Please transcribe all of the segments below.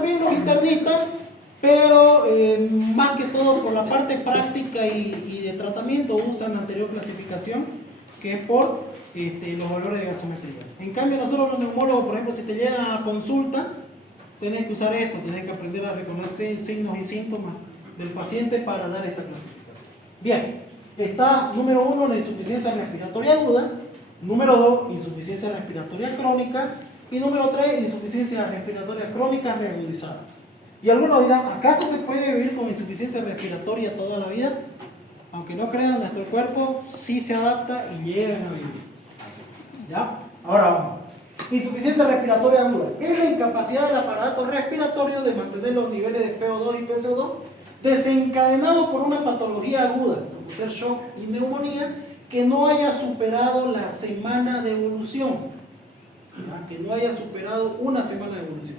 también los internistas, pero más que todo por la parte práctica y de tratamiento usan la anterior clasificación, que es por los valores de gasometría. En cambio nosotros los neumólogos, por ejemplo, si te llegan a consulta, tenés que usar esto, tenés que aprender a reconocer signos y síntomas del paciente para dar esta clasificación. Bien, está número 1, la insuficiencia respiratoria aguda, número 2, insuficiencia respiratoria crónica, y número 3, insuficiencia respiratoria crónica reagudizada. Y algunos dirán, ¿acaso se puede vivir con insuficiencia respiratoria toda la vida? Aunque no crean, nuestro cuerpo sí se adapta y llegan a vivir. ¿Ya? Ahora vamos. Insuficiencia respiratoria aguda es la incapacidad del aparato respiratorio de mantener los niveles de PO2 y PCO2 desencadenado por una patología aguda, como ser shock y neumonía, que no haya superado la semana de evolución. ¿Ya? Que no haya superado una semana de evolución.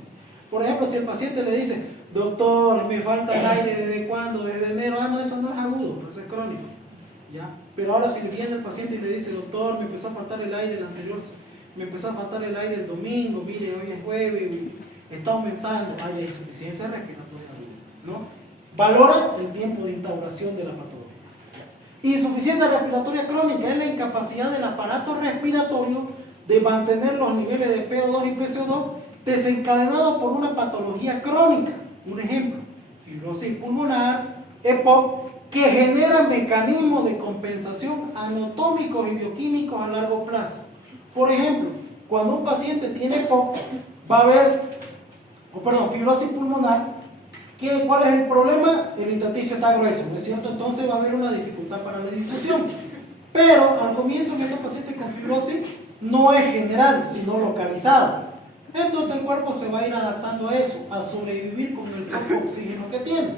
Por ejemplo, si el paciente le dice, doctor, me falta el aire, ¿desde cuándo? Desde enero. Ah, no, eso no es agudo, eso es crónico. ¿Ya? Pero ahora si viene el paciente y le dice, doctor, me empezó a faltar el aire me empezó a faltar el aire el domingo, mire, hoy es jueves, está aumentando, hay insuficiencia respiratoria aguda, ¿no? Valora el tiempo de instauración de la patología. Insuficiencia respiratoria crónica es la incapacidad del aparato respiratorio de mantener los niveles de PO2 y PCO2 desencadenado por una patología crónica. Un ejemplo, fibrosis pulmonar, EPOC, que genera mecanismos de compensación anatómicos y bioquímicos a largo plazo. Por ejemplo, cuando un paciente tiene EPOC, va a haber, fibrosis pulmonar, ¿cuál es el problema? El intersticio está grueso, ¿no es cierto? Entonces va a haber una dificultad para la difusión. Pero al comienzo en estos pacientes con fibrosis no es general, sino localizado. Entonces el cuerpo se va a ir adaptando a eso, a sobrevivir con el poco oxígeno que tiene.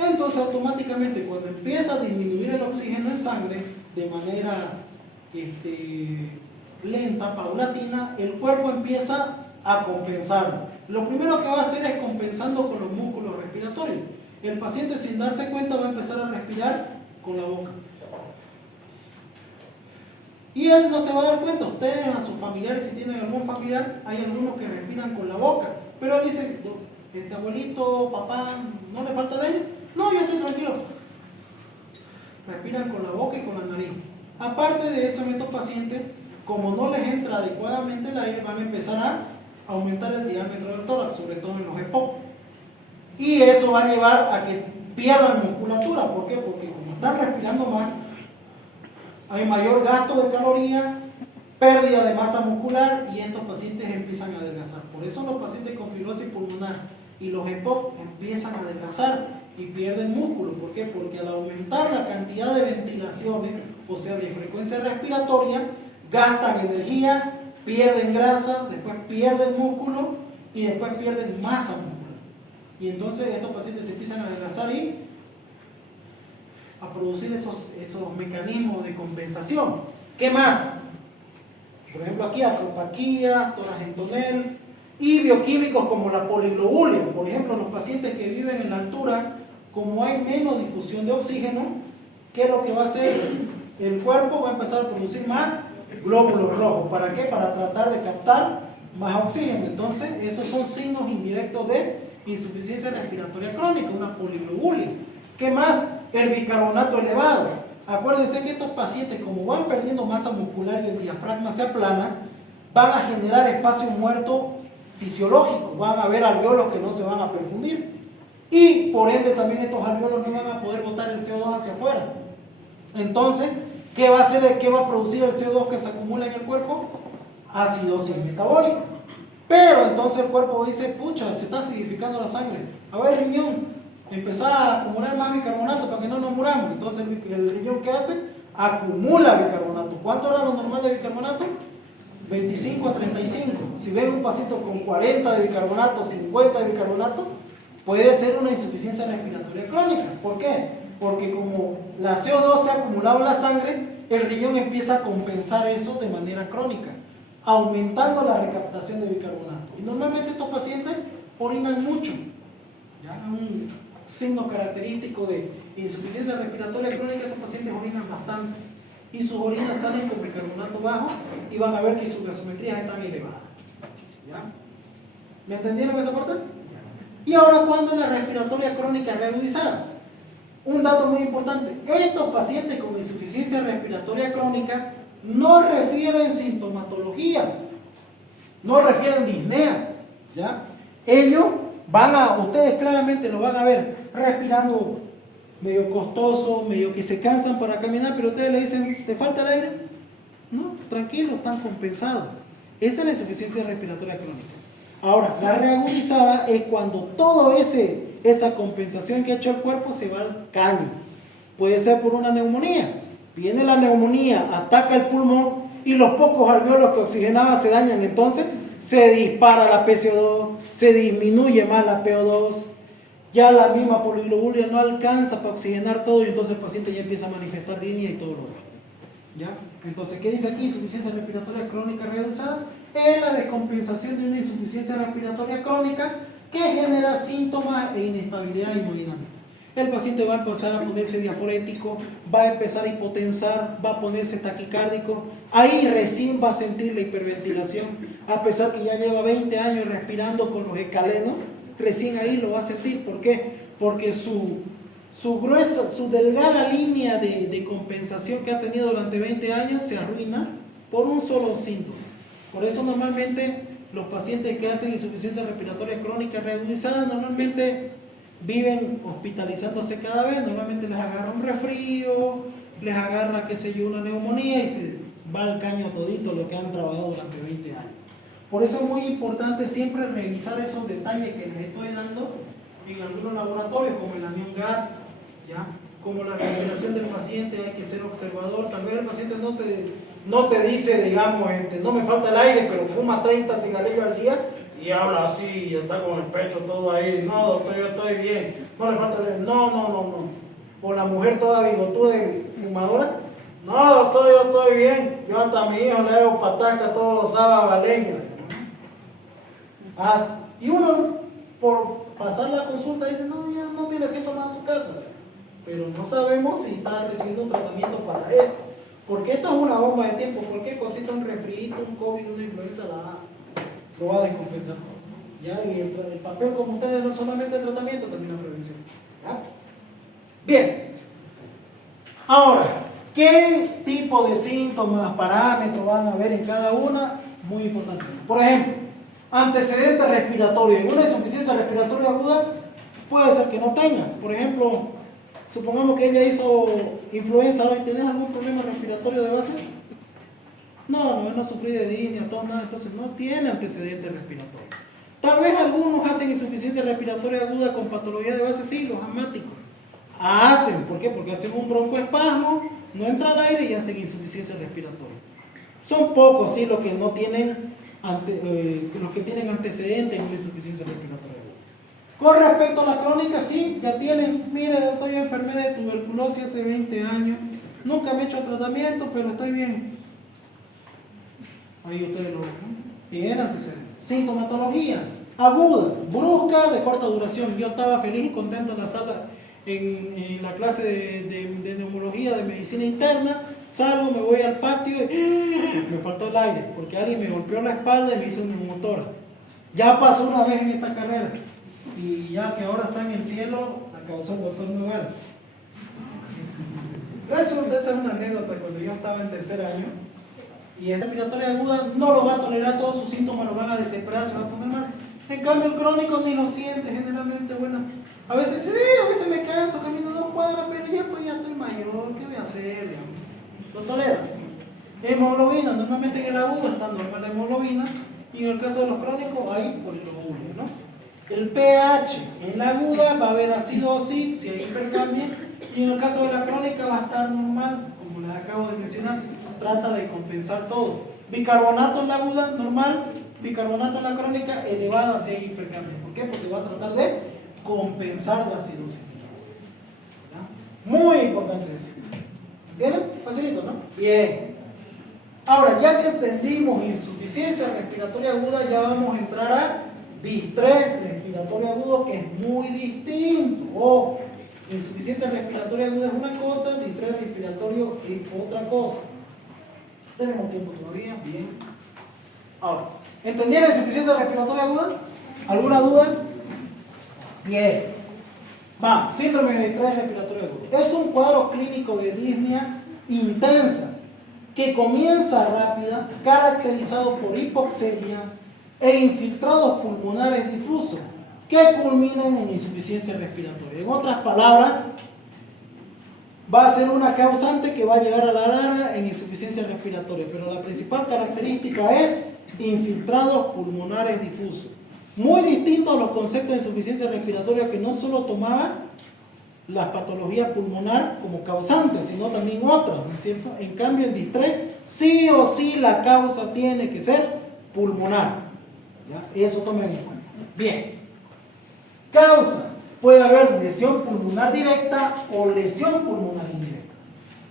Entonces automáticamente cuando empieza a disminuir el oxígeno en sangre de manera lenta, paulatina, el cuerpo empieza a compensarlo. Lo primero que va a hacer es compensando con los músculos respiratorios. El paciente sin darse cuenta va a empezar a respirar con la boca. Y él no se va a dar cuenta. Ustedes, a sus familiares, si tienen algún familiar, hay algunos que respiran con la boca. Pero él dice, abuelito, papá, ¿no le falta el aire? No, yo estoy tranquilo. Respiran con la boca y con la nariz. Aparte de eso, estos pacientes, como no les entra adecuadamente el aire, van a empezar a aumentar el diámetro del tórax, sobre todo en los EPOC. Y eso va a llevar a que pierdan musculatura. ¿Por qué? Porque como están respirando mal, hay mayor gasto de calorías, pérdida de masa muscular y estos pacientes empiezan a adelgazar. Por eso los pacientes con fibrosis pulmonar y los EPOC empiezan a adelgazar y pierden músculo. ¿Por qué? Porque al aumentar la cantidad de ventilaciones, o sea, de frecuencia respiratoria, gastan energía, pierden grasa, después pierden músculo y después pierden masa muscular. Y entonces estos pacientes se empiezan a adelgazar y a producir esos mecanismos de compensación. ¿Qué más? Por ejemplo aquí atropaquía, toragentonel y bioquímicos como la poliglobulia. Por ejemplo, los pacientes que viven en la altura, como hay menos difusión de oxígeno, ¿qué es lo que va a hacer? El cuerpo va a empezar a producir más glóbulos rojos. ¿Para qué? Para tratar de captar más oxígeno. Entonces, esos son signos indirectos de insuficiencia respiratoria crónica, una poliglobulia. ¿Qué más? El bicarbonato elevado. Acuérdense que estos pacientes, como van perdiendo masa muscular y el diafragma se aplana, van a generar espacio muerto fisiológico, van a haber alveolos que no se van a perfundir y por ende también estos alveolos no van a poder botar el CO2 hacia afuera. Entonces, ¿qué va a hacer? ¿Qué va a producir el CO2 que se acumula en el cuerpo? Acidosis metabólica. Pero entonces el cuerpo dice, pucha, se está acidificando la sangre. A ver, riñón, empezar a acumular más bicarbonato para que no nos muramos. Entonces el riñón, ¿qué hace? Acumula bicarbonato. ¿Cuánto era lo normal de bicarbonato? 25 a 35. Si ven un paciente con 40 de bicarbonato, 50 de bicarbonato, puede ser una insuficiencia respiratoria crónica. ¿Por qué? Porque como la CO2 se ha acumulado en la sangre, el riñón empieza a compensar eso de manera crónica, aumentando la recaptación de bicarbonato. Y normalmente estos pacientes orinan mucho. ¿Ya? Un signo característico de insuficiencia respiratoria crónica, estos pacientes orinan bastante. Y sus orinas salen con bicarbonato bajo y van a ver que sus gasometrías están elevadas. ¿Ya? ¿Me entendieron esa parte? Y ahora, ¿cuándo es la respiratoria crónica reagudizada? Un dato muy importante, estos pacientes con insuficiencia respiratoria crónica no refieren sintomatología, no refieren disnea, ¿ya? Ellos ustedes claramente lo van a ver, respirando medio costoso, medio que se cansan para caminar, pero ustedes le dicen, ¿te falta el aire? No, tranquilo, están compensados. Esa es la insuficiencia respiratoria crónica. Ahora, la reagudizada es cuando toda esa compensación que ha hecho el cuerpo se va al caño. Puede ser por una neumonía. Viene la neumonía, ataca el pulmón y los pocos alveolos que oxigenaba se dañan. Entonces se dispara la PCO2, se disminuye más la PO2. Ya la misma poliglobulia no alcanza para oxigenar todo y entonces el paciente ya empieza a manifestar disnea y todo lo demás. ¿Ya? Entonces, ¿qué dice aquí? Insuficiencia respiratoria crónica reducida es la descompensación de una insuficiencia respiratoria crónica que genera síntomas e inestabilidad hemodinámica. El paciente va a empezar a ponerse diaforético, va a empezar a hipotensar, va a ponerse taquicárdico. Ahí recién va a sentir la hiperventilación, a pesar que ya lleva 20 años respirando con los escalenos, recién ahí lo va a sentir. ¿Por qué? Porque su gruesa, su delgada línea de compensación que ha tenido durante 20 años se arruina por un solo síntoma. Por eso normalmente los pacientes que hacen insuficiencia respiratoria crónica reagudizada normalmente viven hospitalizándose cada vez, normalmente les agarra un resfrío, les agarra, qué sé yo, una neumonía y se va al caño todito lo que han trabajado durante 20 años. Por eso es muy importante siempre revisar esos detalles que les estoy dando en algunos laboratorios, como el anión GAP, ¿ya? Como la respiración del paciente, hay que ser observador. Tal vez el paciente no te dice, digamos, no me falta el aire, pero fuma 30 cigarrillos al día y habla así y está con el pecho todo ahí. No, doctor, yo estoy bien, no le falta el aire. No. O la mujer toda bigotuda y fumadora. No, doctor, yo estoy bien. Yo hasta a mi hijo le hago pataca todos los sábados a leña. Y uno, por pasar la consulta, dice, no, ya no tiene síntomas en su casa. Pero no sabemos si está recibiendo un tratamiento para él. Porque esto es una bomba de tiempo. Cualquier cosita, un resfriado, un COVID, una influenza, lo va a descompensar. ¿Ya? Y el papel, como ustedes, no solamente el tratamiento, también la prevención. ¿Ya? Bien. Ahora, ¿qué tipo de síntomas, parámetros van a haber en cada una? Muy importante. Por ejemplo, antecedentes respiratorios. En una insuficiencia respiratoria aguda puede ser que no tenga. Por ejemplo, supongamos que ella hizo influenza hoy. ¿Tienes algún problema respiratorio de base? No sufrí de disnea, todo nada. Entonces no tiene antecedentes respiratorios. Tal vez algunos hacen insuficiencia respiratoria aguda con patología de base, sí, los asmáticos. ¿Por qué? Porque hacen un broncoespasmo, no entra el aire y hacen insuficiencia respiratoria. Son pocos, sí, los que no tienen los que tienen antecedentes de insuficiencia respiratoria aguda. Con respecto a la crónica, sí, ya tienen, mire, yo estoy enfermé de tuberculosis hace 20 años, nunca me he hecho tratamiento, pero estoy bien. Ahí ustedes lo ven, ¿no? Tienen antecedentes. Sintomatología aguda, brusca, de corta duración. Yo estaba feliz y contento en la sala, en la clase de neumología, de medicina interna. Salgo, me voy al patio y me faltó el aire, porque alguien me golpeó la espalda y me hizo una neumotora. Ya pasó una vez en esta carrera, y ya que ahora está en el cielo, la causó el doctor Nogal. Resulta, esa es una anécdota, cuando yo estaba en tercer año, y el respiratoria aguda no lo va a tolerar, todos sus síntomas lo van a desesperar, se va a poner mal. En cambio el crónico ni lo siente, generalmente, bueno, a veces me canso, camino 2 cuadras, pero ya estoy mayor, ¿qué voy a hacer? Digamos. Lo tolera. Hemoglobina, normalmente en el agudo está normal la hemoglobina, y en el caso de los crónicos hay poliglobulia, ¿no? El pH en la aguda va a haber acidosis, si hay hipercambio, y en el caso de la crónica va a estar normal, como les acabo de mencionar, trata de compensar todo. Bicarbonato en la aguda, normal, bicarbonato en la crónica, elevada si hay hipercambio. ¿Por qué? Porque va a tratar de compensar la acidosis. ¿Ya? Muy importante eso. ¿Tienen? Facilito, ¿no? Bien. Ahora, ya que entendimos insuficiencia respiratoria aguda, ya vamos a entrar a distrés respiratorio agudo, que es muy distinto. Ojo, insuficiencia respiratoria aguda es una cosa, distrés respiratorio es otra cosa. ¿Tenemos tiempo todavía? Bien. Ahora, ¿entendieron insuficiencia respiratoria aguda? ¿Alguna duda? Bien. Vamos, síndrome de distrés respiratorio agudo. Es un cuadro clínico de disnea intensa que comienza rápida, caracterizado por hipoxemia e infiltrados pulmonares difusos que culminan en insuficiencia respiratoria. En otras palabras, va a ser una causante que va a llegar a la larga en insuficiencia respiratoria, pero la principal característica es infiltrados pulmonares difusos. Muy distinto a los conceptos de insuficiencia respiratoria que no solo tomaban la patología pulmonar como causante, sino también otras, ¿no es cierto? En cambio, en distrés, sí o sí la causa tiene que ser pulmonar. ¿Ya? Eso tomen en cuenta. Bien. Causa. Puede haber lesión pulmonar directa o lesión pulmonar indirecta.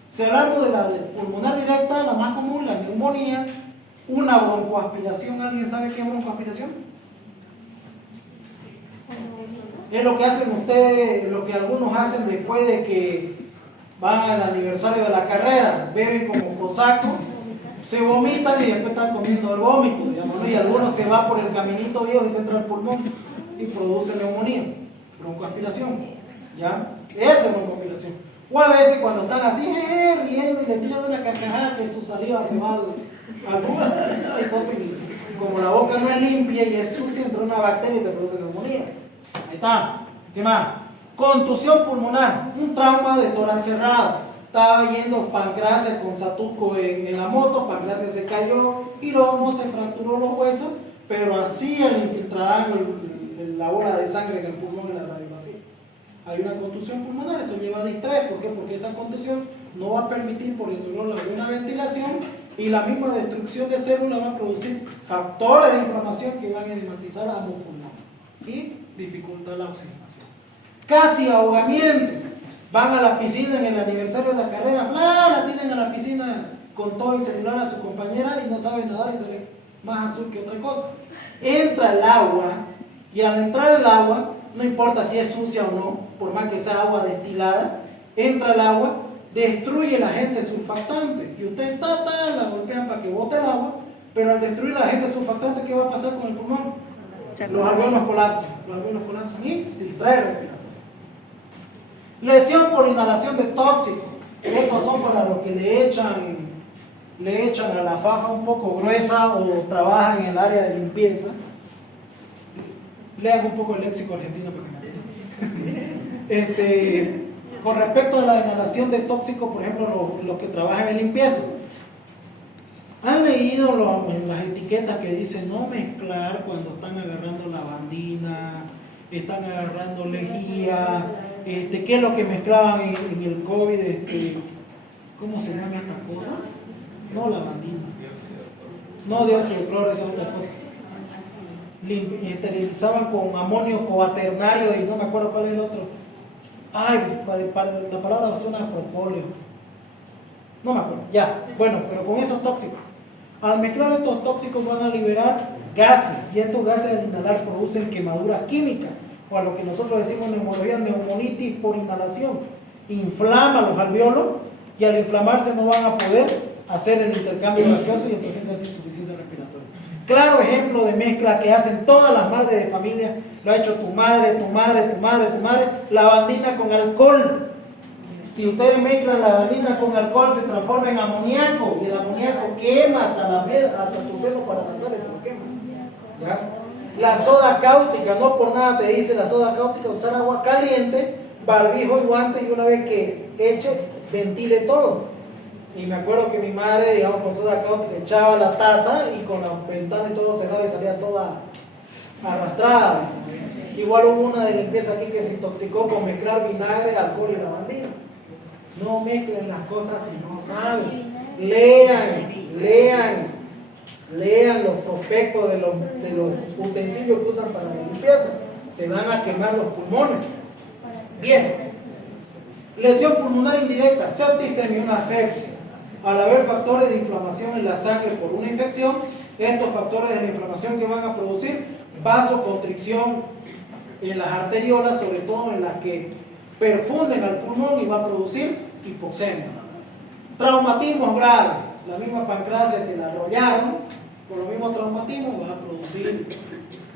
Si hablamos de la pulmonar directa, la más común, la neumonía, una broncoaspiración. ¿Alguien sabe qué es broncoaspiración? Es lo que hacen ustedes, lo que algunos hacen después de que van al aniversario de la carrera, beben como cosaco, se vomitan y después están comiendo el vómito, digamos, ¿no? Y algunos se van por el caminito viejo y se entra al pulmón y produce neumonía, broncoaspiración, ¿ya? Esa es broncoaspiración. O a veces cuando están así, riendo y le tiran una carcajada que su saliva se va al entonces, como la boca no es limpia y es sucia, entra una bacteria y te produce neumonía. Ahí está. ¿Qué más? Contusión pulmonar, un trauma de tórax cerrado. Estaba yendo Pancracia con Satuco en la moto, Pancracia se cayó y luego se fracturó los huesos, pero así le infiltraban la bola de sangre en el pulmón en la radiografía. Hay una contusión pulmonar, eso lleva a distrés. ¿Por qué? Porque esa contusión no va a permitir por el dolor la buena ventilación y la misma destrucción de células va a producir factores de inflamación que van a edematizar a ambos pulmones y dificultar la oxigenación. Casi ahogamiento. Van a la piscina en el aniversario de la carrera, la tienen a la piscina con todo el celular a su compañera y no sabe nadar y se ve más azul que otra cosa. Entra el agua y al entrar el agua, no importa si es sucia o no, por más que sea agua destilada, entra el agua, destruye el agente surfactante y ustedes la golpean para que bote el agua, pero al destruir el agente surfactante, ¿qué va a pasar con el pulmón? Los alveolos colapsan y distrae respiratorio. Lesión por inhalación de tóxicos. Estos son para los que le echan a la fafa un poco gruesa o trabajan en el área de limpieza. Lean un poco el léxico argentino para que me con respecto a la inhalación de tóxicos, por ejemplo, los que trabajan en limpieza. ¿Han leído las etiquetas que dicen no mezclar cuando están agarrando lavandina, están agarrando lejía? ¿Qué es lo que mezclaban en el COVID? ¿Cómo se llama esta cosa? No lavandina. No, dióxido de cloro, esa es otra cosa. Esterilizaban con amonio cuaternario y no me acuerdo cuál es el otro. Ay, la palabra va a sonar propóleo. No me acuerdo, ya. Bueno, pero con esos tóxicos. Al mezclar estos tóxicos van a liberar gases y estos gases al inhalar producen quemadura química o a lo que nosotros decimos en neumología neumonitis por inhalación. Inflama los alveolos y al inflamarse no van a poder hacer el intercambio gaseoso y el paciente hace insuficiencia respiratoria. Claro ejemplo de mezcla que hacen todas las madres de familia, lo ha hecho tu madre, lavandina con alcohol. Si ustedes mezclan la lavandina con alcohol, se transforma en amoníaco y el amoníaco quema hasta tu seno paranasal, te lo quema. ¿Ya? La soda cáustica, no por nada te dice la soda cáustica, usar agua caliente, barbijo y guante y una vez que eche, ventile todo. Y me acuerdo que mi madre, digamos, con soda cáustica echaba la taza y con la ventana y todo cerrado y salía toda arrastrada. Igual hubo una de limpieza aquí que se intoxicó con mezclar vinagre, alcohol y lavandina. No mezclen las cosas si no saben. Lean los prospectos de los utensilios que usan para la limpieza. Se van a quemar los pulmones. Bien. Lesión pulmonar indirecta, septicemia, una sepsia. Al haber factores de inflamación en la sangre por una infección, estos factores de la inflamación que van a producir vasoconstricción en las arteriolas, sobre todo en las que perfunden al pulmón y va a producir hipoxemia. Traumatismos graves, la misma pancracia que la arrollaron, por los mismos traumatismos va a producir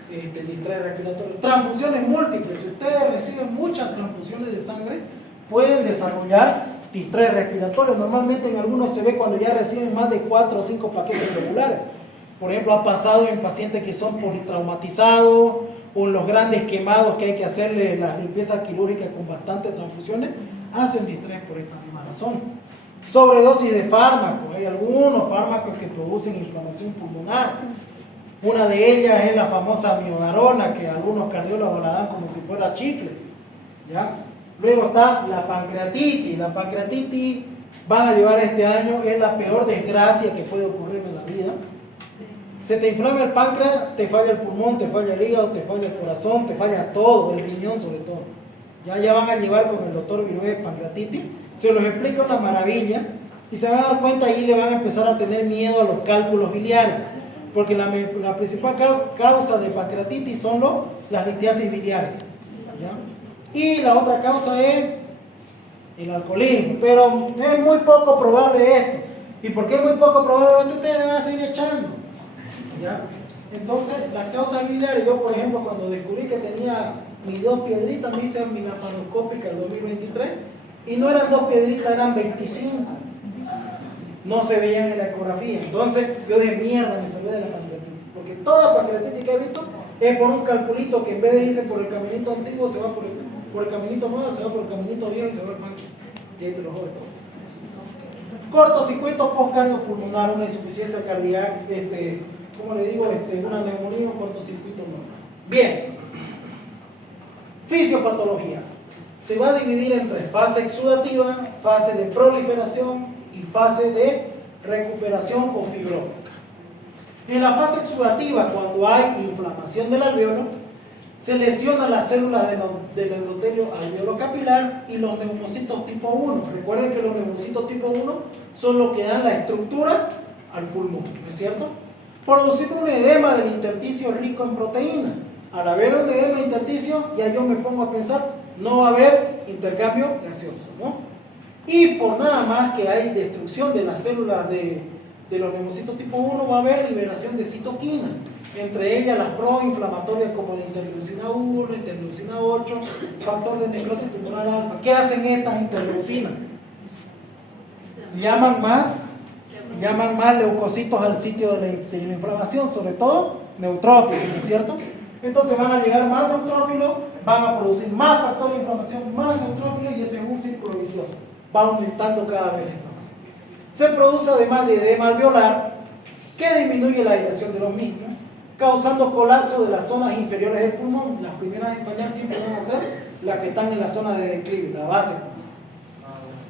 distrés respiratorio. Transfusiones múltiples. Si ustedes reciben muchas transfusiones de sangre, pueden desarrollar distrés respiratorio. Normalmente en algunos se ve cuando ya reciben más de 4 o 5 paquetes regulares. Por ejemplo, ha pasado en pacientes que son politraumatizados o en los grandes quemados que hay que hacerle las limpiezas quirúrgicas con bastantes transfusiones, hacen distrés por esta misma razón. Sobredosis de fármacos. Hay algunos fármacos que producen inflamación pulmonar. Una de ellas es la famosa miodarona, que algunos cardiólogos la dan como si fuera chicle, ¿ya? Luego está la pancreatitis. La pancreatitis, van a llevar este año, es la peor desgracia que puede ocurrir en la vida. Se te inflama el páncreas, te falla el pulmón, te falla el hígado, te falla el corazón, te falla todo, el riñón sobre todo. Ya van a llevar con el doctor Virué pancreatitis. Se los explico una maravilla y se van a dar cuenta y le van a empezar a tener miedo a los cálculos biliares. Porque la principal causa de pancreatitis son las litiasis biliares, ¿ya? Y la otra causa es el alcoholismo, pero es muy poco probable esto. ¿Y por qué es muy poco probable esto? Ustedes me van a seguir echando, ¿ya? Entonces, las causas biliares, yo por ejemplo cuando descubrí que tenía mis 2 piedritas, me hice mi laparoscópica el 2023 y no eran 2 piedritas, eran 25. No se veían en la ecografía. Entonces yo de mierda me salvé de la pancreatitis, porque toda pancreatitis que he visto es por un calculito que en vez de irse por el caminito antiguo se va por el caminito nuevo, se va por el caminito viejo y se va al páncreas. Y ahí te lo jode todo. Cortocircuito postcardiopulmonar, una insuficiencia cardíaca, ¿cómo le digo? Una neumonía, un cortocircuito normal. Bien. Fisiopatología. Se va a dividir entre fase exudativa, fase de proliferación y fase de recuperación o fibrótica. En la fase exudativa, cuando hay inflamación del alveolo, se lesionan las células del endotelio alveolo-capilar y los neumocitos tipo 1. Recuerden que los neumocitos tipo 1 son los que dan la estructura al pulmón, ¿no es cierto? Produciendo un edema del intersticio rico en proteína. Al haber un edema intersticio, ya yo me pongo a pensar, no va a haber intercambio gaseoso, ¿no? Y por nada más que hay destrucción de las células de los neumocitos tipo 1, va a haber liberación de citoquinas, entre ellas las proinflamatorias como la interleucina 1, interleucina 8, factor de necrosis tumoral alfa. ¿Qué hacen estas interleucinas? Llaman más leucocitos al sitio de la inflamación, sobre todo neutrófilos, ¿no es cierto? Entonces van a llegar más neutrófilos, van a producir más factor de inflamación, más neutrófilos, y ese es un círculo vicioso. Va aumentando cada vez la inflamación. Se produce además de edema alveolar, que disminuye la dilatación de los mismos, causando colapso de las zonas inferiores del pulmón. Las primeras en fallar siempre van a ser las que están en la zona de declive, la base,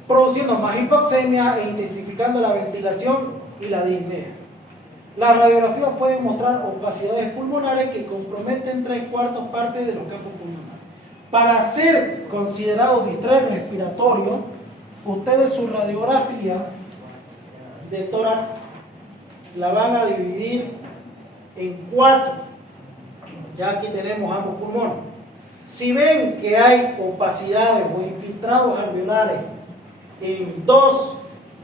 produciendo más hipoxemia e intensificando la ventilación y la disnea. Las radiografías pueden mostrar opacidades pulmonares que comprometen 3/4 partes de los campos pulmonares. Para ser considerado distrés respiratorio, ustedes su radiografía de tórax la van a dividir en 4. Ya aquí tenemos ambos pulmones. Si ven que hay opacidades o infiltrados alveolares en 2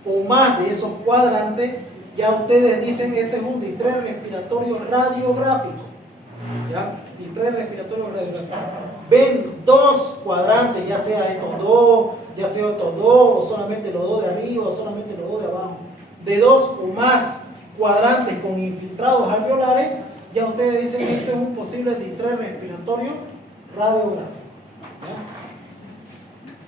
o más de esos cuadrantes, ya ustedes dicen este es un distrés respiratorio radiográfico. ¿Ya? Distrés respiratorio radiográfico. Ven 2 cuadrantes, ya sea estos 2, ya sea estos 2, o solamente los 2 de arriba, o solamente los 2 de abajo. De 2 o más cuadrantes con infiltrados alveolares, ya ustedes dicen este es un posible distrés respiratorio radiográfico. ¿Ya?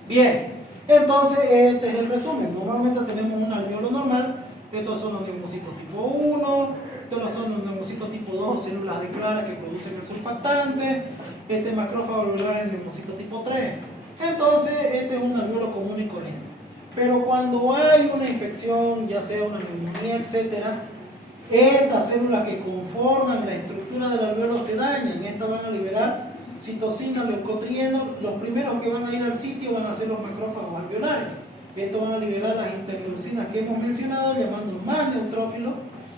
Bien, entonces este es el resumen. Normalmente tenemos un alveolo normal. Estos son los neumocitos tipo 1, estos son los neumocitos tipo 2, células de Clara que producen el surfactante, este macrófago alveolar es el neumocito tipo 3. Entonces, este es un alveolo común y corriente. Pero cuando hay una infección, ya sea una neumonía, etc., estas células que conforman la estructura del alveolo se dañan. Estas van a liberar citocinas, leucotrienos. Los primeros que van a ir al sitio van a ser los macrófagos alveolares. Estos van a liberar las interleucinas que hemos mencionado, llamando más neutrófilos,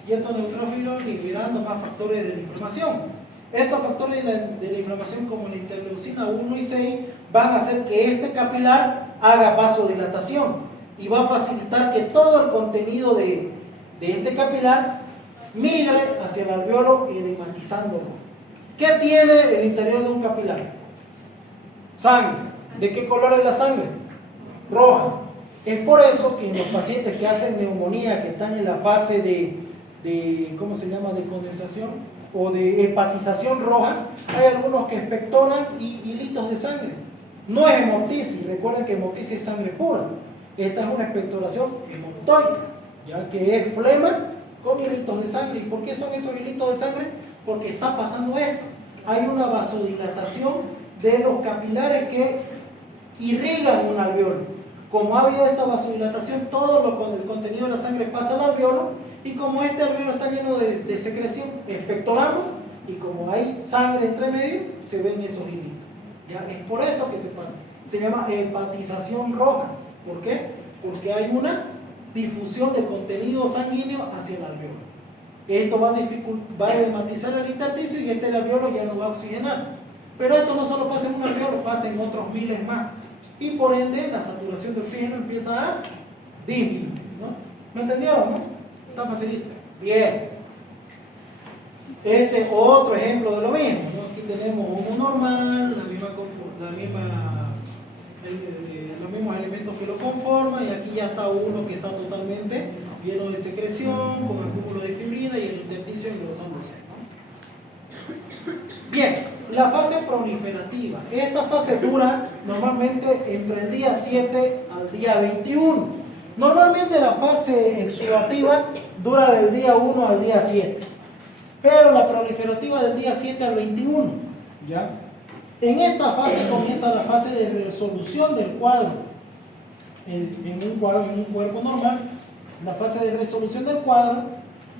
y estos neutrófilos liberando más factores de la inflamación. Estos factores de la inflamación, como la interleucina 1 y 6, van a hacer que este capilar haga vasodilatación y va a facilitar que todo el contenido de este capilar migre hacia el alveolo, edematizándolo. ¿Qué tiene el interior de un capilar? Sangre. ¿De qué color es la sangre? Roja. Es por eso que en los pacientes que hacen neumonía, que están en la fase de ¿cómo se llama?, de condensación o de hepatización roja, hay algunos que expectoran y hilitos de sangre. No es hemoptisis, recuerden que hemoptisis es sangre pura. Esta es una expectoración hemoptoica, ya que es flema con hilitos de sangre. ¿Y por qué son esos hilitos de sangre? Porque está pasando esto. Hay una vasodilatación de los capilares que irrigan un alveolo. Como ha habido esta vasodilatación, todo el contenido de la sangre pasa al alveolo, y como este alveolo está lleno de secreción, expectoramos, y como hay sangre entre medio, se ven esos hilitos. ¿Ya? Es por eso que se llama hepatización roja. ¿Por qué? Porque hay una difusión de contenido sanguíneo hacia el alveolo. Esto va a hematizar el intersticio y este alveolo ya no va a oxigenar. Pero esto no solo pasa en un alveolo, pasa en otros miles más. Y por ende, la saturación de oxígeno empieza a disminuir, ¿no? ¿Me entendieron, no? Está facilito. Bien. Este es otro ejemplo de lo mismo, ¿no? Aquí tenemos uno normal, los mismos elementos que lo conforman, y aquí ya está uno que está totalmente lleno de secreción, con acúmulo de fibrina y el intersticio engrosándose, ¿no? Bien, la fase proliferativa. Esta fase dura normalmente entre el día 7 al día 21. Normalmente la fase exudativa dura del día 1 al día 7, pero la proliferativa del día 7 al 21. ¿Ya? En esta fase comienza la fase de resolución del cuadro. En un cuerpo normal, la fase de resolución del cuadro,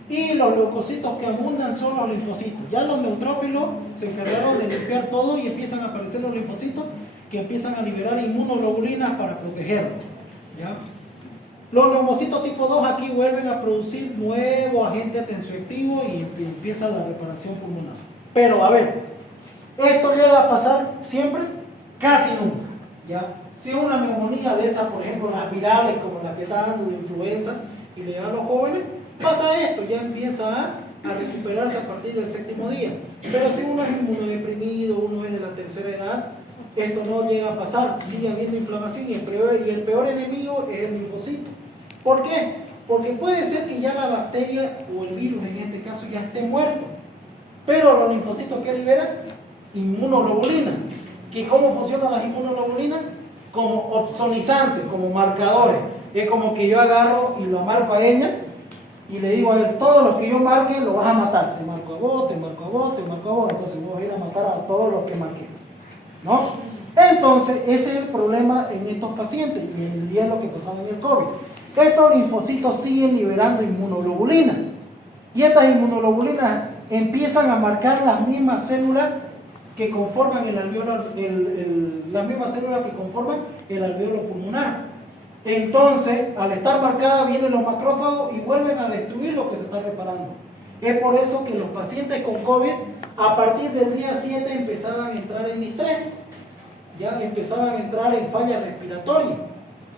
y los leucocitos que abundan son los linfocitos. Ya los neutrófilos se encargaron de limpiar todo y empiezan a aparecer los linfocitos que empiezan a liberar inmunoglobulinas para protegerlos. ¿Ya? Los neumocitos tipo 2 aquí vuelven a producir nuevo agente tensioactivo y empieza la reparación pulmonar. Pero a ver, ¿esto llega a pasar siempre? Casi nunca. ¿Ya? Si es una neumonía de esas, por ejemplo, las virales como la que está dando de influenza y le dan a los jóvenes, pasa esto, ya empieza a recuperarse a partir del 7º día. Pero si uno es inmunodeprimido, uno es de la tercera edad, esto no llega a pasar, sigue habiendo inflamación, y el peor enemigo es el linfocito. ¿Por qué? Porque puede ser que ya la bacteria o el virus en este caso ya esté muerto, pero los linfocitos que liberan inmunoglobulinas. ¿Que cómo funcionan las inmunoglobulinas? Como opsonizantes, como marcadores. Es como que yo agarro y lo marco a ella y le digo a él, todos los que yo marque lo vas a matar. Te marco a vos, te marco a vos, te marco a vos. Entonces vos vas a ir a matar a todos los que marqué, ¿no? Entonces ese es el problema en estos pacientes, y es lo que pasaba en el COVID. Estos linfocitos siguen liberando inmunoglobulinas, y estas inmunoglobulinas empiezan a marcar las mismas células que conforman el alveolo, las mismas células que conforman el alveolo pulmonar. Entonces, al estar marcada, vienen los macrófagos y vuelven a destruir lo que se está reparando. Es por eso que los pacientes con COVID, a partir del día 7, empezaban a entrar en distrés, ya empezaban a entrar en falla respiratoria.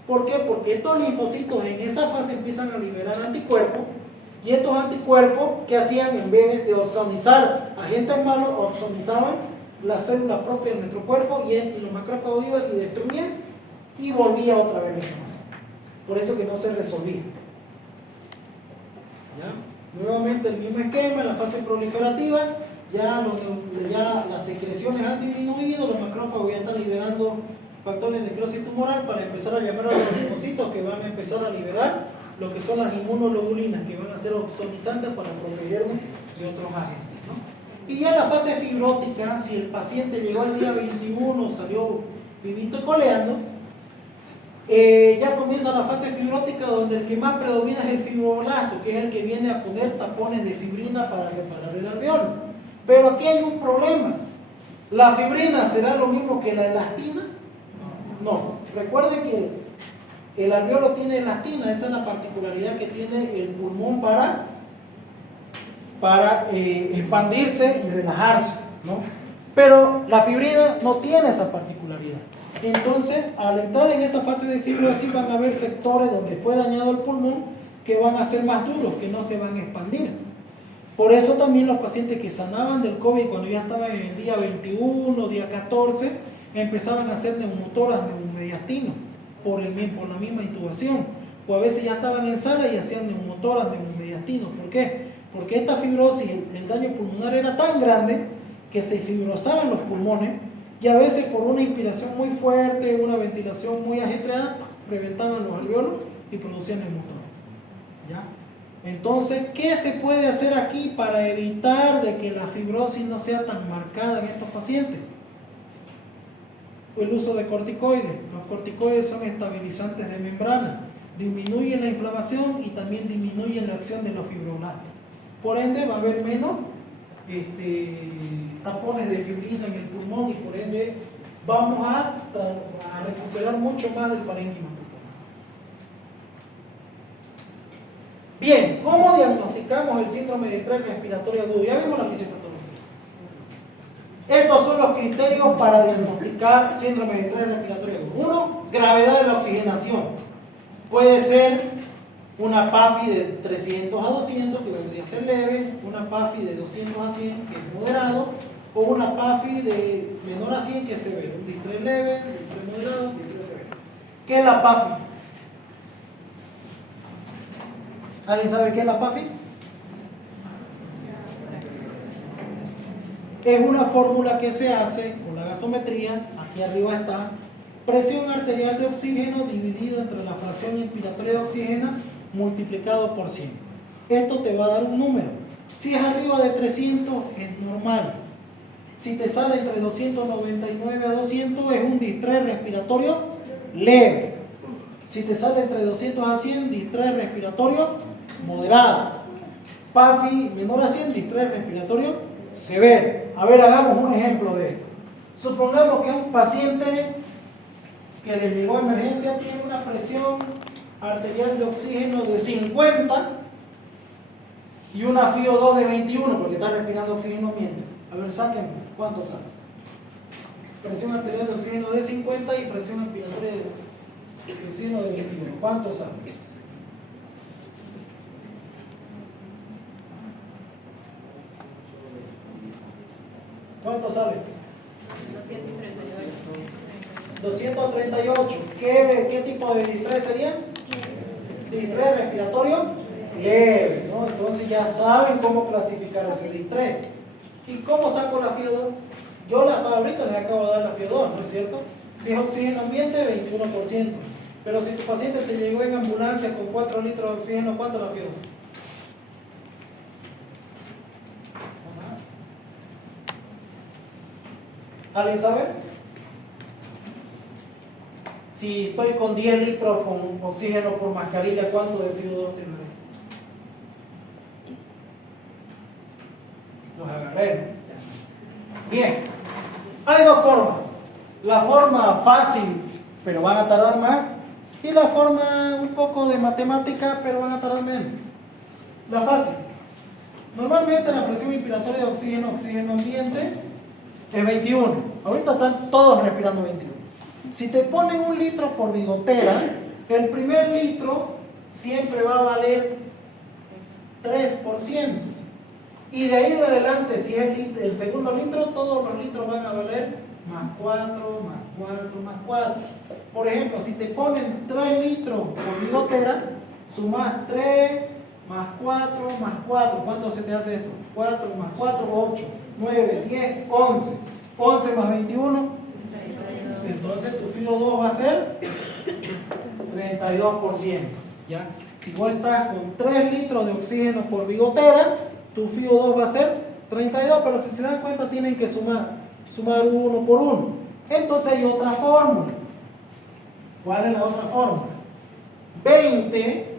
¿Por qué? Porque estos linfocitos en esa fase empiezan a liberar anticuerpos, y estos anticuerpos, ¿qué hacían? En vez de opsonizar agentes malos, opsonizaban las células propias de nuestro cuerpo, y los macrófagos iban y destruían, y volvía otra vez la inflamación. Por eso que no se resolvía. ¿Ya? Nuevamente el mismo esquema, en la fase proliferativa, ya las secreciones han disminuido, los macrófagos ya están liberando factores de necrosis tumoral para empezar a llamar a los linfocitos, que van a empezar a liberar lo que son las inmunoglobulinas, que van a ser opsonizantes para protegernos de otros agentes, ¿no? Y ya en la fase fibrótica, si el paciente llegó al día 21, salió vivito y coleando, ya comienza la fase fibrótica, donde el que más predomina es el fibroblasto, que es el que viene a poner tapones de fibrina para reparar el alveolo. Pero aquí hay un problema. ¿La fibrina será lo mismo que la elastina? No. Recuerden que el alveolo tiene elastina, esa es la particularidad que tiene el pulmón para expandirse y relajarse, ¿no? Pero la fibrina no tiene esa particularidad. Entonces, al entrar en esa fase de fibrosis, van a haber sectores donde fue dañado el pulmón que van a ser más duros, que no se van a expandir. Por eso también los pacientes que sanaban del COVID cuando ya estaban en el día 21, día 14, empezaban a hacer neumotoras, neumomediastinos, por la misma intubación. O a veces ya estaban en sala y hacían neumotoras, neumomediastinos. ¿Por qué? Porque esta fibrosis, el daño pulmonar era tan grande que se fibrosaban los pulmones y a veces por una inspiración muy fuerte, una ventilación muy ajetreada, reventaban los alveolos y producían neumotoras. ¿Ya? Entonces, ¿qué se puede hacer aquí para evitar de que la fibrosis no sea tan marcada en estos pacientes? El uso de corticoides. Los corticoides son estabilizantes de membrana, disminuyen la inflamación y también disminuyen la acción de los fibroblastos. Por ende, va a haber menos tapones de fibrina en el pulmón y por ende vamos a recuperar mucho más del parénquima pulmonar. Bien, ¿cómo diagnosticamos el síndrome de estrés respiratorio agudo? Ya vimos la fisiopatología. Estos son los criterios para diagnosticar síndrome de estrés respiratorio agudo. Uno, gravedad de la oxigenación. Puede ser una PAFI de 300 a 200, que vendría a ser leve, una PAFI de 200 a 100, que es moderado, o una PAFI de menor a 100, que es severo. Un distrés leve, un distrés moderado, un distrés severo. ¿Qué es la PAFI? ¿Alguien sabe qué es la PAFI? Es una fórmula que se hace con la gasometría, aquí arriba está, presión arterial de oxígeno dividido entre la fracción inspiratoria de oxígeno multiplicado por 100. Esto te va a dar un número. Si es arriba de 300 es normal. Si te sale entre 299 a 200 es un distrés respiratorio leve. Si te sale entre 200 a 100, distrés respiratorio moderado. PAFI menor a 100, distrés respiratorio severo. A ver, hagamos un ejemplo de esto. Supongamos que un paciente que le llegó a emergencia tiene una presión arterial de oxígeno de 50 y una FiO2 de 21 porque está respirando oxígeno ambiente. A ver, saquen cuánto sale. Presión arterial de oxígeno de 50 y presión inspiratoria de oxígeno de 21. ¿Cuánto sale? ¿Cuánto sale? 238. ¿Qué tipo de distrés sería? Distrés respiratorio leve, ¿no? Entonces ya saben cómo clasificar ese distrés. ¿Y cómo saco la FiO2? Yo ahorita les acabo de dar la FiO2, ¿no es cierto? Si es oxígeno ambiente, 21%. Pero si tu paciente te llegó en ambulancia con 4 litros de oxígeno, ¿cuánto es la FiO2? ¿Alguien sabe? Si estoy con 10 litros con oxígeno por mascarilla, ¿cuánto de FiO2 tendré? Los agarré, ¿no? Bien, hay dos formas. La forma fácil, pero van a tardar más, y la forma un poco de matemática, pero van a tardar menos. La fácil. Normalmente la presión inspiratoria de oxígeno ambiente es 21. Ahorita están todos respirando 21. Si te ponen 1 litro por bigotera, el primer litro siempre va a valer 3%. Y de ahí en adelante, si es el segundo litro, todos los litros van a valer más 4, más 4, más 4. Por ejemplo, si te ponen 3 litros por bigotera, sumas 3, más 4, más 4. ¿Cuánto se te hace esto? 4 más 4, 8, 9, 10, 11. 11 más 21. Entonces tu FiO2 va a ser 32%. ¿Ya? Si vos estás con 3 litros de oxígeno por bigotera, tu FiO2 va a ser 32, pero si se dan cuenta tienen que sumar 1 por 1. Entonces hay otra fórmula. ¿Cuál es la otra fórmula? 20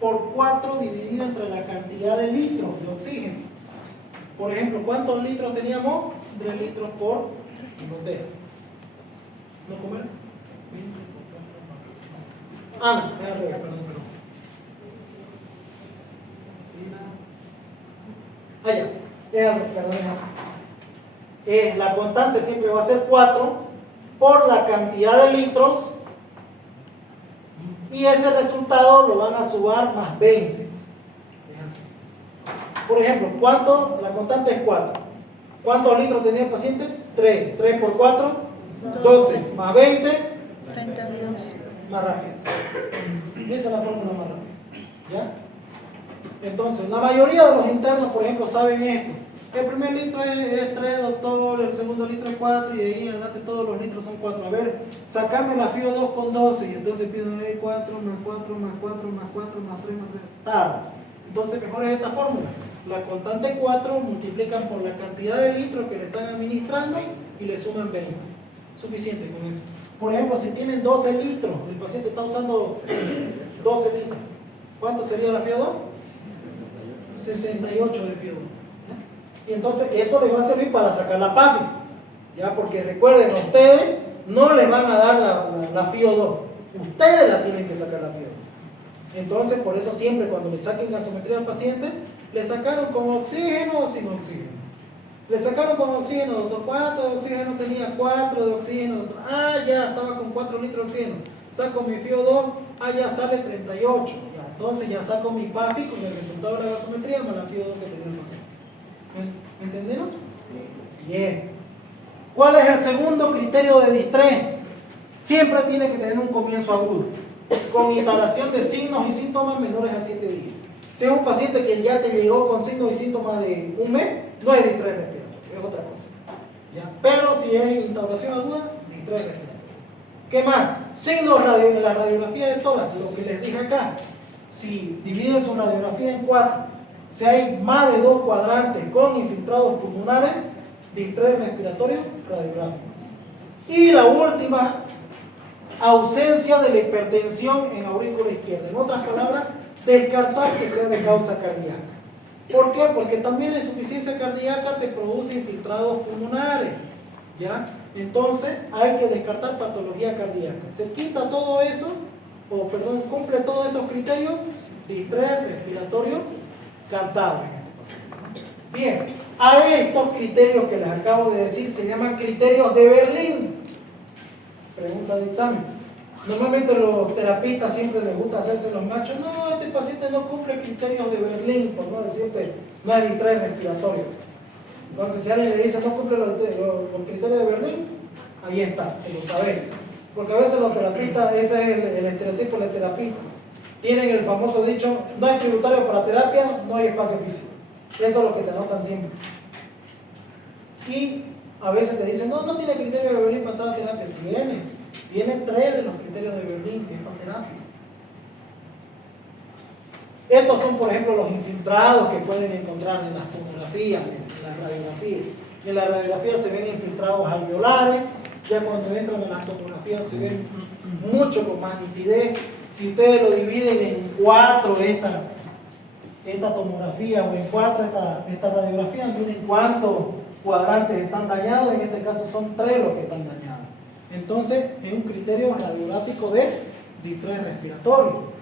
por 4 dividido entre la cantidad de litros de oxígeno. Por ejemplo, ¿cuántos litros teníamos? 3 litros por botella. ¿No comer? Ah, no, perdón. Ah, ya, perdón. La constante siempre va a ser 4 por la cantidad de litros y ese resultado lo van a sumar más 20. Por ejemplo, la constante es 4. ¿Cuántos litros tenía el paciente? 3. 3 por 4, 12. Más 20, 32. más rápido. Y esa es la fórmula más rápida. ¿Ya? Entonces, la mayoría de los internos, por ejemplo, saben esto. El primer litro es 3, doctor, el segundo litro es 4, y de ahí adelante todos los litros son 4. A ver, sacarme la FIO2 con 12, y entonces pido 4, más 4, más 4, más 4, más 3, más 3. Tarda. Entonces, mejor es esta fórmula. La constante 4 multiplican por la cantidad de litros que le están administrando y le suman 20. Suficiente con eso. Por ejemplo, si tienen 12 litros, el paciente está usando 12 litros. ¿Cuánto sería la FIO2? 68 de FIO2. Y entonces eso les va a servir para sacar la PAFI. ¿Ya? Porque recuerden, ustedes no les van a dar la FIO2. Ustedes la tienen que sacar la FIO2. Entonces, por eso siempre cuando le saquen gasometría al paciente, le sacaron con oxígeno o sin oxígeno. Le sacaron con oxígeno, doctor. ¿Cuánto de oxígeno tenía? 4 de oxígeno, doctor. Ah, ya, estaba con 4 litros de oxígeno. Saco mi FIO2, ya sale 38. Ya, entonces ya saco mi PAFI con el resultado de la gasometría más la FIO2 que tenía el paciente. ¿Me entendieron? Bien. ¿Cuál es el segundo criterio de distrés? Siempre tiene que tener un comienzo agudo, con instalación de signos y síntomas menores a 7 días. Si es un paciente que ya te llegó con signos y síntomas de un mes, no es distrés respiratorio, es otra cosa. ¿Ya? Pero si es instalación aguda, distrés respiratorio. ¿Qué más? Signos en la radiografía de tórax, lo que les dije acá. Si dividen su radiografía en 4, si hay más de 2 cuadrantes con infiltrados pulmonares, distrés respiratorio radiográfico. Y la última, ausencia de la hipertensión en aurícula izquierda. En otras palabras, descartar que sea de causa cardíaca. ¿Por qué? Porque también la insuficiencia cardíaca te produce infiltrados pulmonares. ¿Ya? Entonces hay que descartar patología cardíaca. Se quita todo eso, cumple todos esos criterios, distrés respiratorio cantable. Bien, a estos criterios que les acabo de decir se llaman criterios de Berlín. Pregunta de examen. Normalmente los terapistas siempre les gusta hacerse los machos. No, este paciente no cumple criterios de Berlín, por no decirte, no hay distrés respiratorio. Entonces, si alguien le dice no cumple los criterios de Berlín, ahí está, que lo sabéis. Porque a veces los terapistas, ese es el estereotipo del terapista. Tienen el famoso dicho, no hay tributario para terapia, no hay espacio físico. Eso es lo que te anotan siempre. Y a veces te dicen, no tiene criterio de Berlín para entrar a terapia. Tiene 3 de los criterios de Berlín, que es para terapia. Estos son, por ejemplo, los infiltrados que pueden encontrar en las tomografías, en las radiografías. En la radiografía se ven infiltrados alveolares, ya cuando entran en las tomografías se ven mucho con más nitidez. Si ustedes lo dividen en 4 esta tomografía o en 4 esta radiografía, miren cuántos cuadrantes están dañados. En este caso son 3 los que están dañados. Entonces es un criterio radiográfico de distrés respiratorio.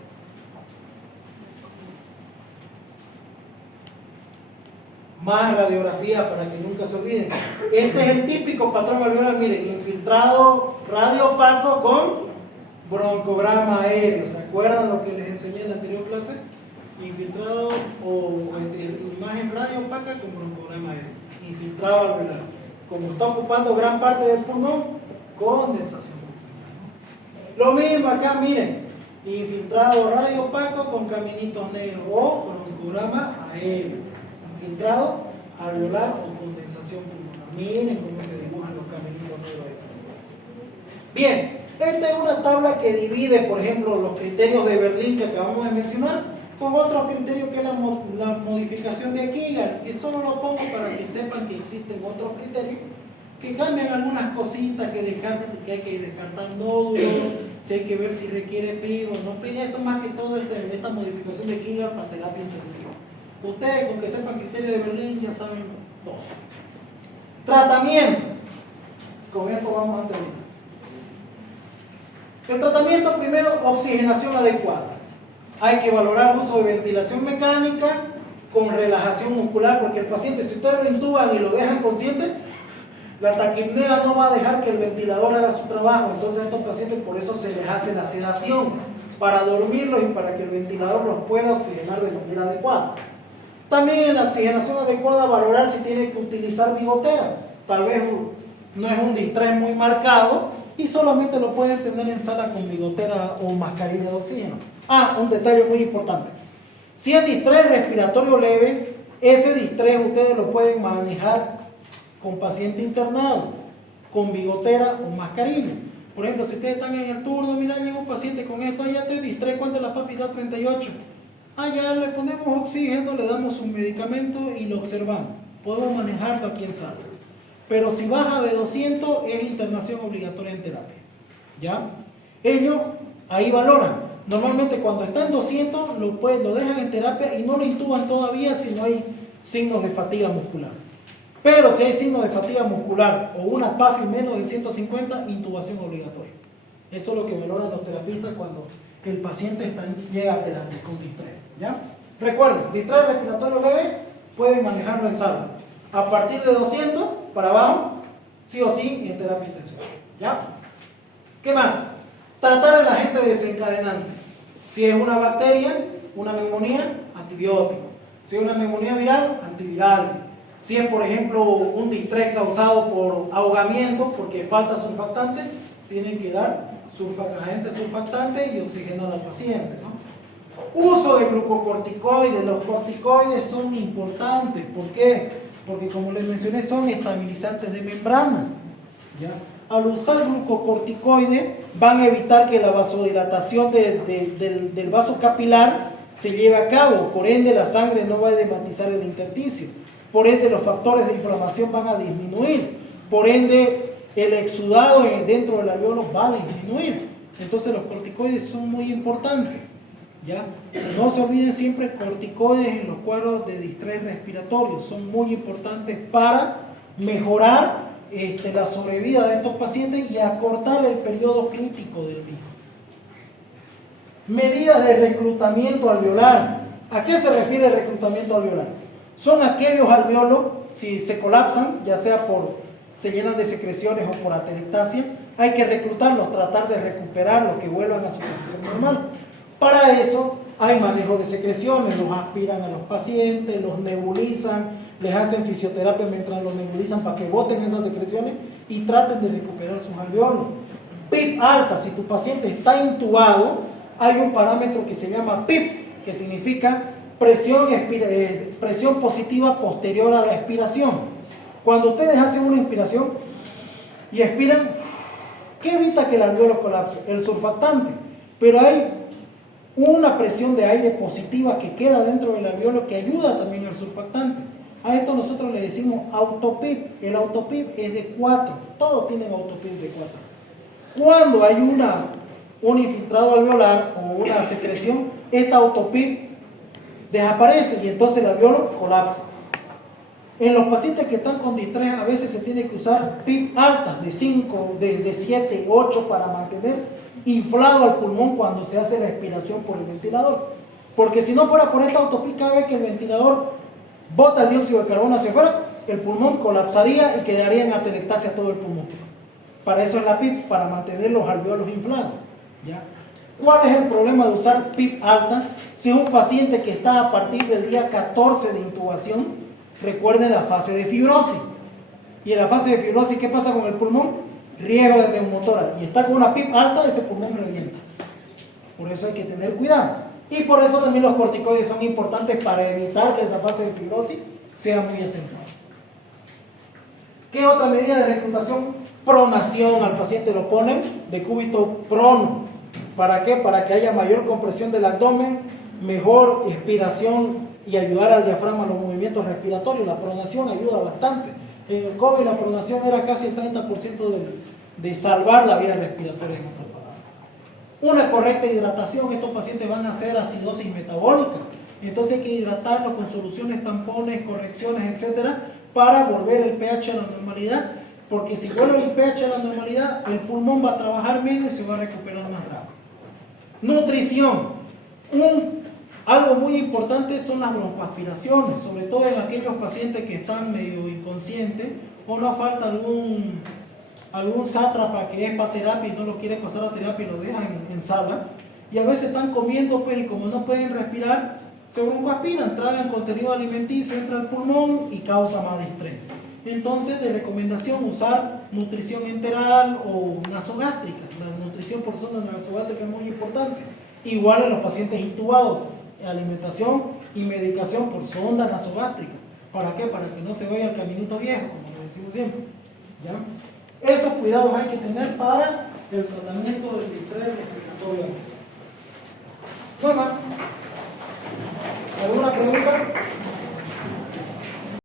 Más radiografía para que nunca se olviden. Este es el típico patrón alveolar. Miren, infiltrado radiopaco con broncograma aéreo. ¿Se acuerdan lo que les enseñé en la anterior clase? Infiltrado o imagen radiopaca con broncograma aéreo. Infiltrado alveolar. Como está ocupando gran parte del pulmón, condensación. Lo mismo acá, miren. Infiltrado radiopaco con caminitos negros o broncograma aéreo. Infiltrado alveolar o condensación pulmonar. Miren cómo se dibujan los caminitos negros. Bien, esta es una tabla que divide, por ejemplo, los criterios de Berlín que acabamos de mencionar con otro criterio que es la modificación de Kigal, que solo lo pongo para que sepan que existen otros criterios que cambian algunas cositas, que hay que descartar nódulos, si hay que ver si requiere PIB o no PIB. Esto más que todo esta modificación de Kigal para terapia intensiva. Ustedes con que sepan criterio de Berlín ya saben todo. Tratamiento. Con esto vamos a terminar. El tratamiento primero, oxigenación adecuada. Hay que valorar uso de ventilación mecánica con relajación muscular, porque el paciente, si ustedes lo intuban y lo dejan consciente, la taquipnea no va a dejar que el ventilador haga su trabajo. Entonces a estos pacientes por eso se les hace la sedación, para dormirlos y para que el ventilador los pueda oxigenar de manera adecuada. También en la oxigenación adecuada, valorar si tiene que utilizar bigotera. Tal vez no es un distrés muy marcado y solamente lo pueden tener en sala con bigotera o mascarilla de oxígeno. Un detalle muy importante. Si es distrés respiratorio leve, ese distrés ustedes lo pueden manejar con paciente internado, con bigotera o mascarilla. Por ejemplo, si ustedes están en el turno, mira, llega un paciente con esto, ya estoy distrés, ¿cuánto es la PAFI? 38. Ya le ponemos oxígeno, le damos un medicamento y lo observamos. Podemos manejarlo aquí en sala. Pero si baja de 200 es internación obligatoria en terapia. ¿Ya? Ellos ahí valoran. Normalmente cuando está en 200 lo dejan en terapia y no lo intuban todavía si no hay signos de fatiga muscular. Pero si hay signos de fatiga muscular o una PAFI menos de 150, intubación obligatoria. Eso es lo que valoran los terapistas cuando el paciente llega a terapia con distrés. ¿Ya? Recuerden, distrés respiratorio leve pueden manejarlo en sala. A partir de 200 para abajo, sí o sí, en terapia intensiva. ¿Ya? ¿Qué más? Tratar el agente desencadenante. Si es una bacteria, una neumonía, antibiótico. Si es una neumonía viral, antiviral. Si es, por ejemplo, un distrés causado por ahogamiento, porque falta surfactante, tienen que dar agente surfactante y oxigenar al paciente, ¿no? Uso de glucocorticoides. Los corticoides son importantes. ¿Por qué? Porque, como les mencioné, son estabilizantes de membrana. ¿Ya? Al usar glucocorticoides van a evitar que la vasodilatación del vaso capilar se lleve a cabo. Por ende, la sangre no va a edematizar el intersticio. Por ende, los factores de inflamación van a disminuir. Por ende, el exudado dentro del alveolo va a disminuir. Entonces, los corticoides son muy importantes. ¿Ya? No se olviden siempre corticoides en los cuadros de distrés respiratorio. Son muy importantes para mejorar la sobrevida de estos pacientes y acortar el periodo crítico del mismo. Medidas de reclutamiento alveolar. ¿A qué se refiere el reclutamiento alveolar? Son aquellos alveolos, si se colapsan, ya sea se llenan de secreciones o por atelectasia, hay que reclutarlos, tratar de recuperarlos, que vuelvan a su posición normal. Para eso hay manejo de secreciones, los aspiran a los pacientes, los nebulizan, les hacen fisioterapia mientras los nebulizan para que boten esas secreciones y traten de recuperar sus alveolos. PIP alta, si tu paciente está intubado, hay un parámetro que se llama PIP, que significa presión positiva posterior a la expiración. Cuando ustedes hacen una inspiración y expiran, ¿qué evita que el alveolo colapse? El surfactante. Pero hay una presión de aire positiva que queda dentro del alveolo que ayuda también al surfactante. A esto nosotros le decimos autopip. El autopip es de 4. Todos tienen autopip de 4. Cuando hay un infiltrado alveolar o una secreción, esta autopip desaparece y entonces el alveolo colapsa. En los pacientes que están con distrés a veces se tiene que usar PIP alta de 5, de 7, 8 para mantener inflado al pulmón cuando se hace la expiración por el ventilador. Porque si no fuera por esta autopip, cada vez que el ventilador bota el dióxido de carbono hacia afuera, el pulmón colapsaría y quedaría en atelectasia todo el pulmón. Para eso es la PIP, para mantener los alveolos inflados. ¿Ya? ¿Cuál es el problema de usar PIP alta? Si es un paciente que está a partir del día 14 de intubación, recuerden la fase de fibrosis. Y en la fase de fibrosis, ¿qué pasa con el pulmón? Riego de neumotórax. Y está con una PIP alta, ese pulmón revienta. Por eso hay que tener cuidado. Y por eso también los corticoides son importantes para evitar que esa fase de fibrosis sea muy acentuada. ¿Qué otra medida de reclutación? Pronación. Al paciente lo ponen de cúbito prono. ¿Para qué? Para que haya mayor compresión del abdomen, mejor expiración y ayudar al diafragma a los movimientos respiratorios. La pronación ayuda bastante. En el COVID la pronación era casi el 30% de salvar la vía respiratoria, en otras palabras. Una correcta hidratación. Estos pacientes van a hacer acidosis metabólica. Entonces hay que hidratarlos con soluciones, tampones, correcciones, etcétera, para volver el pH a la normalidad. Porque si vuelve el pH a la normalidad, el pulmón va a trabajar menos y se va a recuperar más rápido. Nutrición. Algo muy importante son las broncoaspiraciones, sobre todo en aquellos pacientes que están medio inconscientes o no falta algún sátrapa que es para terapia y no lo quiere pasar a terapia y lo dejan en sala. Y a veces están comiendo, pues, y como no pueden respirar, se broncoaspira, entrada en contenido alimenticio, entra al pulmón y causa más distrés. Entonces, de recomendación usar nutrición enteral o nasogástrica. La nutrición por sonda nasogástrica es muy importante. Igual en los pacientes intubados, alimentación y medicación por sonda nasogástrica. ¿Para qué? Para que no se vaya al caminito viejo, como lo decimos siempre. ¿Ya? Esos cuidados hay que tener para el tratamiento del distrés respiratorio. Bueno,